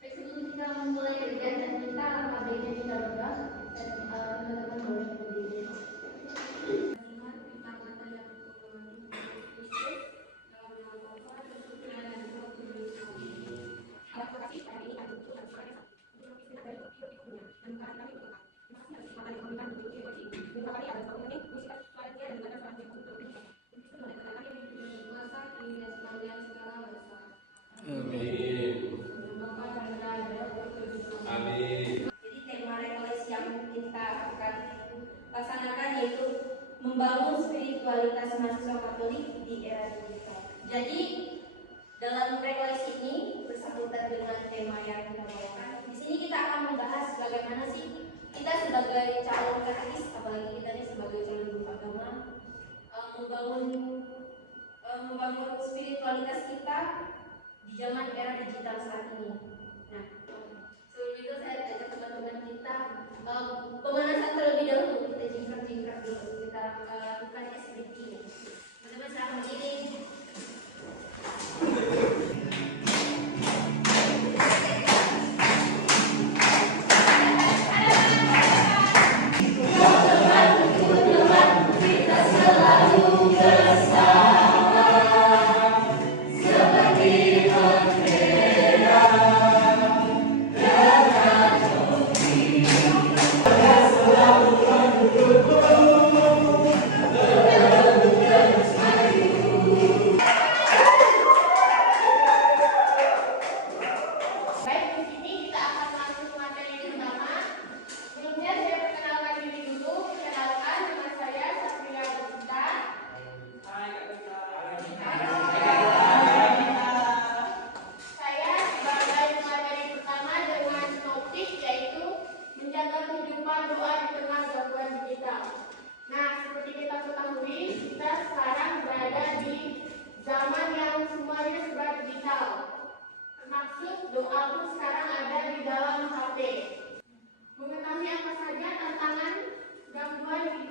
Sebelum kita memulai kegiatan kita, adanya kita berdoa, teman-teman boleh berdiri. Jadi tema rekolesi yang kita akan laksanakan yaitu membangun spiritualitas mahasiswa Katolik di era digital. Jadi dalam rekolesi ini bersangkutan dengan tema yang kita bawakan. Di sini kita akan membahas bagaimana sih kita sebagai calon katekis, apalagi kita ini sebagai calon guru agama, membangun spiritualitas kita di zaman era digital saat ini. Nah, sebelum itu saya ajak teman-teman kita pemanasan terlebih dahulu. Kita jingkrak dulu, kita lakukan SBT. Teman-teman silakan berdiri. Doa pun sekarang ada di dalam HP. Mengetahui apa saja tantangan gangguan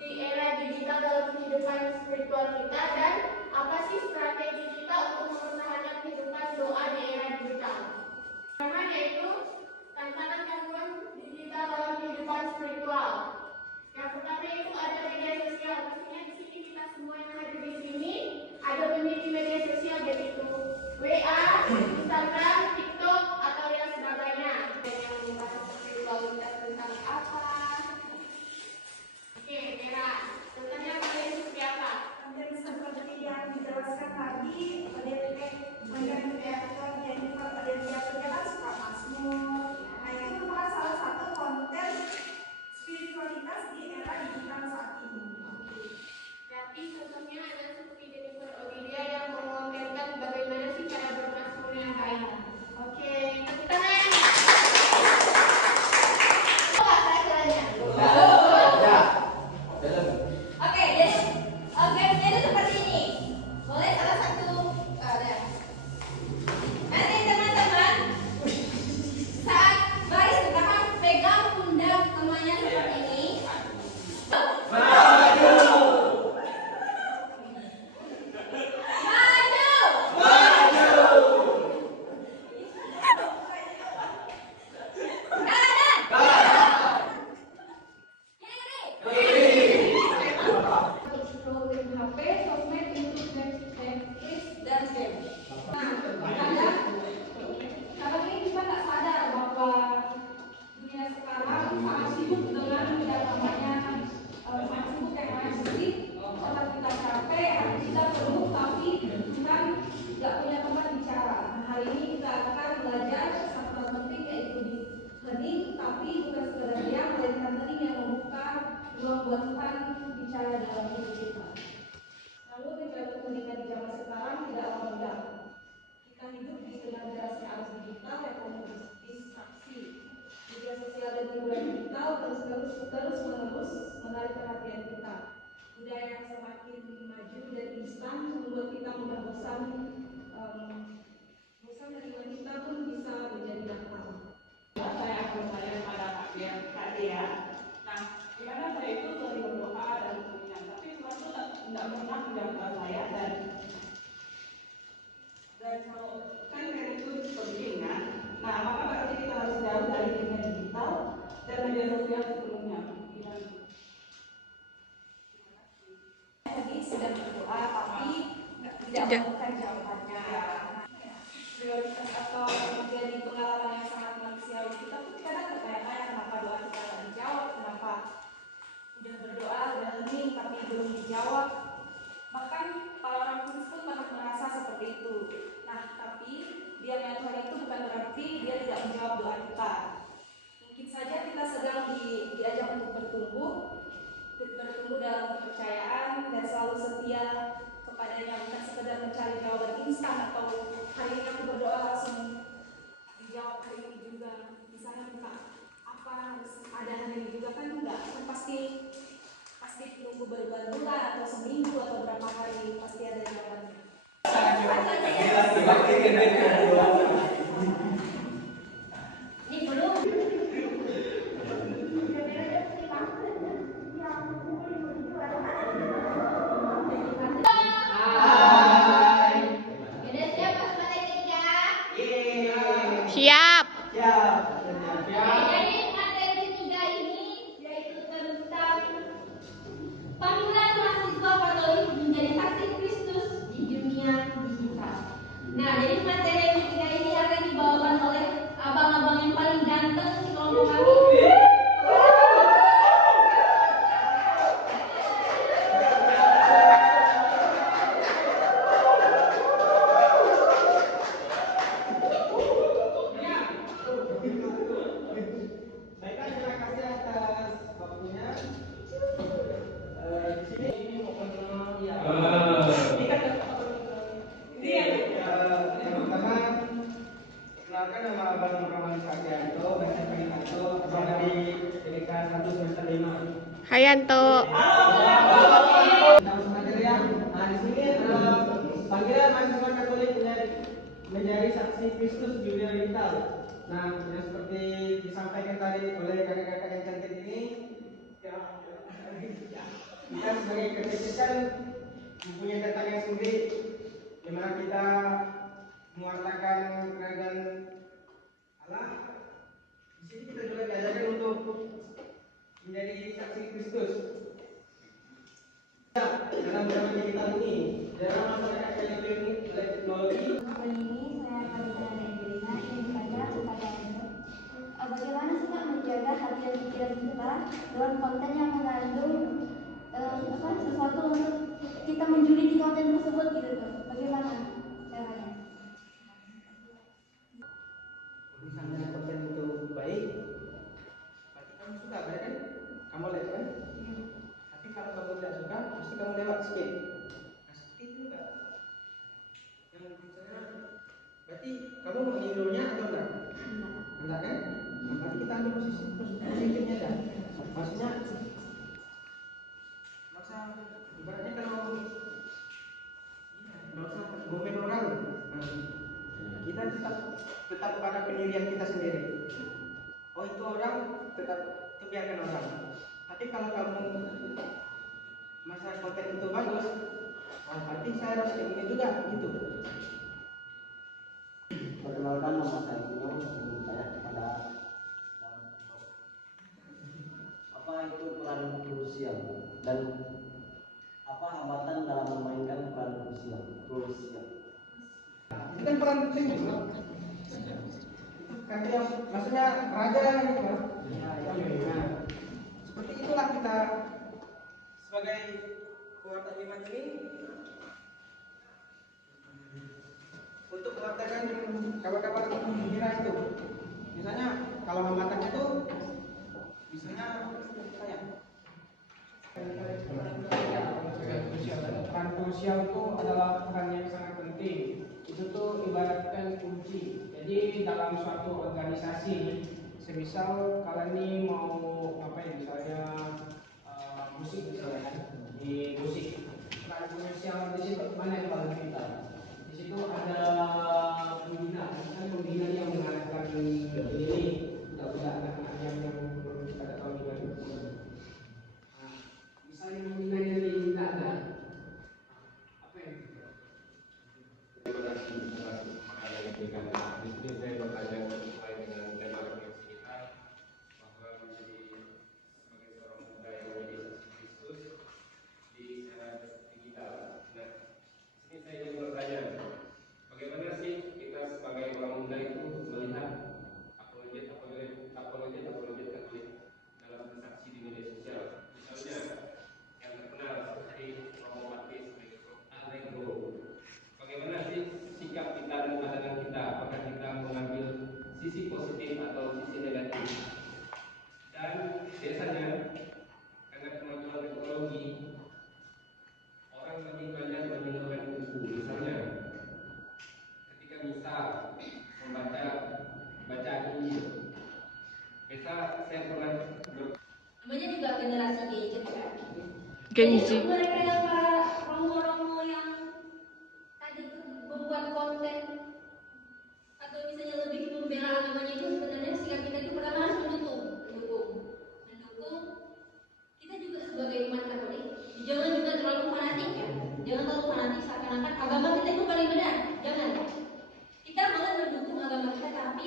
di era digital dalam kehidupan spiritual kita dan apa sih strategi kita untuk mempertahankan kehidupan doa di era digital. Pertama yaitu tantangan gangguan digital dalam kehidupan spiritual. Yang pertama itu ada media sosial. Pastinya di sini kita semua yang hadir di sini ada memiliki media sosial yaitu WA, Instagram, TikTok, atau yang sebagainya. Yang membahas spiritualitas tentang apa? Oke, Mira, contohnya kalian seperti apa? Hampir seperti yang dijelaskan tadi, moderator Jennifer, moderatornya kan suka Mazmur. Nah, itu merupakan salah satu konten spiritualitas di era digital saat ini. Berarti contohnya ada seperti Jennifer Olivia yang mengomentkan bagaimana sih cara bermazmur yang baik. Oke, tepuk tangan. Apa caranya? Oke, jadi gamenya itu seperti ini. Boleh salah satu nanti teman-teman saat baris di belakang pegang pundak temannya seperti ini. Bicara dalam hidup kita. Lalu menjaga pendidikan di zaman sekarang tidaklah mudah. Kita hidup di tengah derasnya arus digital yang penuh distraksi. Media sosial dan hiburan digital terus-menerus menarik perhatian kita. Budaya yang semakin maju dan instan membuat kita mudah bosan dan kita pun bisa menjadi nakal. Saya akan saya pada Kak Dea. Nah, dimana saya itu sering berdoa dan sebagainya, tapi Tuhan itu tidak pernah menjawab saya dan kalau kan itu penting ya. Nah, maka berarti kita harus jauh dari dunia digital dan media sosial sebelumnya. Gimana? Tadi sedang berdoa tapi tidak menemukan jawabannya. Prioritas atau menjadi pengalaman yang sangat manusiawi kita tuh kadang bertanya-tanya kenapa doa kita tidak dijawab, kenapa udah berdoa udah hening tapi belum dijawab. Bahkan para orang kudus pun pernah merasa seperti itu. Nah, tapi diamnya Tuhan itu bukan berarti dia tidak menjawab doa kita. Mungkin saja kita sedang diajak untuk bertumbuh dalam kepercayaan dan selalu setia kepadanya, bukan sekedar mencari jawaban instan atau hari ini aku berdoa langsung dijawab hari ini juga. Misalnya minta apa harus ada hari ini juga kan enggak, kan pasti tunggu berbulan-bulan atau seminggu atau berapa hari pasti ada jawabannya. Ini belum. Siap. Jadi materi ketiga ini yaitu tentang panggilan mahasiswa Katolik menjadi saksi Kristus di dunia digital. Nah, jadi materi yang ketiga ini akan dibawakan oleh abang-abang yang paling ganteng di kelompok kami. Perkenalkan nama Abang Roman Sagianto, Baca Panitanto, Abang dari TDK 1 semester 5. Hayanto. Tentang materi yang, di sini panggilan mahasiswa Katolik menjadi saksi Kristus di dunia digital. Nah, yang seperti disampaikan tadi oleh kakak-kakak yang cantik ini, kita sebagai Kristen mempunyai tantangan sendiri, di mana kita mewartakan kerajaan Allah. Di sini kita juga diajarkan untuk menjadi saksi Kristus. Dalam zaman digital ini, dalam masyarakat yang diiluni oleh teknologi. Ini saya akan Angelina yang bertanya kepada Anda, bagaimana sih Kak menjaga hati dan pikiran kita dalam konten yang mengandung sesuatu untuk kita menjuliti konten tersebut gitu tuh? Bagaimana caranya? Misalnya konten itu baik, pasti kamu suka kan? Kamu lihat kan? Tapi kalau kamu tidak suka, pasti kamu lewat skip. Nah, seperti itu enggak? Yang misalnya, berarti kamu mau hidupnya atau enggak? Enggak kan? Nah, berarti kita ambil posisi positifnya dah. Maksudnya, ibaratnya kalau nggak usah komen orang. Nah, kita tetap pada pendirian kita sendiri. Oh, itu orang tetap itu biarkan orang. Tapi kalau kamu masa konten itu bagus, oh berarti saya harus kayak gini juga gitu. Perkenalkan nama saya Gino, saya kepada apa itu peran krusial dan apa hambatan dalam memainkan peran krusial. Itu kan peran penting. Kan dia maksudnya raja gitu kan. Nah, seperti itulah kita sebagai pewarta iman ini untuk mewartakan kabar-kabar gembira itu. Misalnya kalau hambatannya itu misalnya saya peran krusial itu adalah peran yang sangat penting. Itu tuh ibaratkan kunci. Jadi dalam suatu organisasi, semisal kalian ini mau ngapain, misalnya musik misalnya kan, di musik. Peran krusial di situ mana yang paling vital? Di situ ada pembina, kan pembina yang mengarahkan ini, budak-budak anak-anak yang pada tahun ini. Nah, misalnya pembinanya ini tidak ada, apa yang Terima kasih atas makanan yang diberikan. Di sini saya bertanya Kenji. mereka yang para romo-romo yang tadi membuat konten atau misalnya lebih membela agamanya itu sebenarnya sikap kita itu pertama harus mendukung. Kita juga sebagai umat Katolik jangan juga terlalu fanatik ya. Jangan terlalu fanatik seakan-akan agama kita itu paling benar. Jangan. Kita boleh mendukung agama kita tapi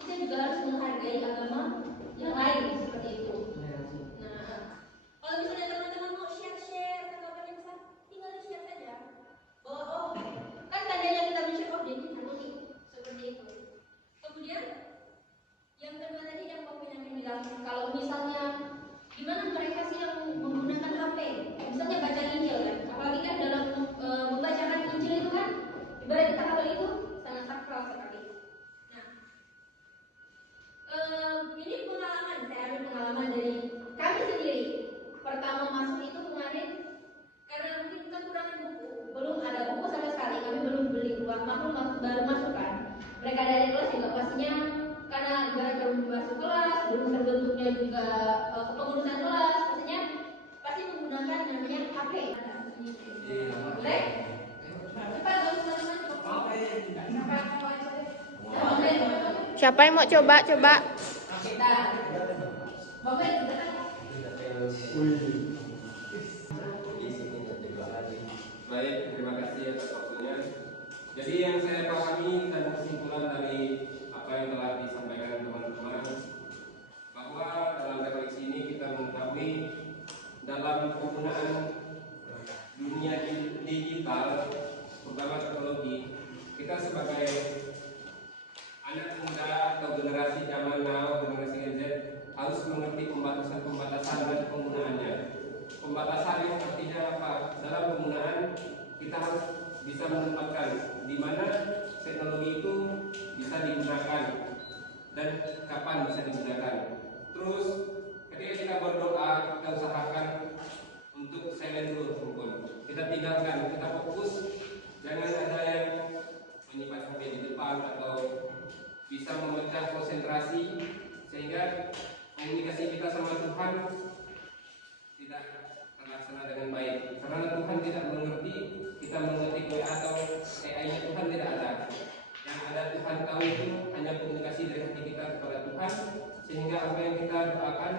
kita juga harus menghargai agama yang lain seperti itu. Nah, kalau misalnya teman-teman mau share atau apa yang besar, tinggal di share saja. Oh, kan tandanya kita share oh jadi Katolik seperti itu. Kemudian yang kedua tadi yang pemimpin bilang kalau misalnya gimana mereka sih yang menggunakan HP, misalnya baca Injil kan, apalagi kan dalam membacakan Injil itu kan ibarat kita Katolik itu sangat sakral sekali. Nah, ini pengalaman, saya ambil pengalaman dari kami sendiri. Pertama masuk itu kemarin karena mungkin kekurangan buku, belum ada buku sama sekali, kami belum beli uang maklum baru masuk kan. Mereka dari kelas juga pastinya karena gara-gara belum masuk kelas, belum terbentuknya juga kepengurusan kelas, pastinya pasti menggunakan namanya HP. Boleh? Cepat dong teman-teman. Siapa yang mau coba? Kita. Bapak Baik, terima kasih atas waktunya. Jadi yang saya pahami dan kesimpulan dari apa yang telah disampaikan teman-teman, bahwa dalam refleksi ini kita mengetahui dalam penggunaan dunia digital, terutama teknologi, kita sebagai anak muda atau generasi zaman now, generasi Gen Z harus mengerti pembatasan dan penggunaannya. Pembatasan yang artinya apa? Dalam penggunaan kita harus bisa menempatkan di mana teknologi itu bisa digunakan dan kapan bisa digunakan. Terus ketika kita berdoa, kita usahakan untuk silent dulu, kita tinggalkan, kita fokus, jangan ada yang menyimpan HP di depan atau bisa memecah konsentrasi sehingga komunikasi kita sama Tuhan tidak terlaksana dengan baik. Karena Tuhan tidak mengerti, kita mengerti WA atau AI-nya Tuhan tidak ada. Yang ada Tuhan tahu itu hanya komunikasi dari hati kita kepada Tuhan, sehingga apa yang kita doakan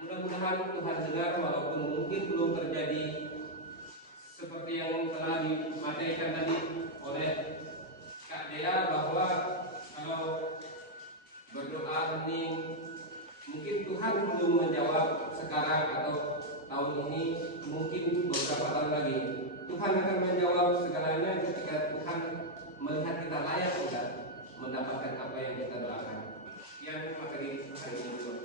mudah-mudahan Tuhan dengar, walaupun mungkin belum terjadi seperti yang telah dimaterikan tadi oleh Kak Dea, bahwa kalau berdoa hening mungkin Tuhan belum menjawab sekarang atau tahun ini, mungkin beberapa tahun lagi Tuhan akan menjawab segalanya ketika Tuhan melihat kita layak tidak mendapatkan apa yang kita doakan. Sekian materi hari ini.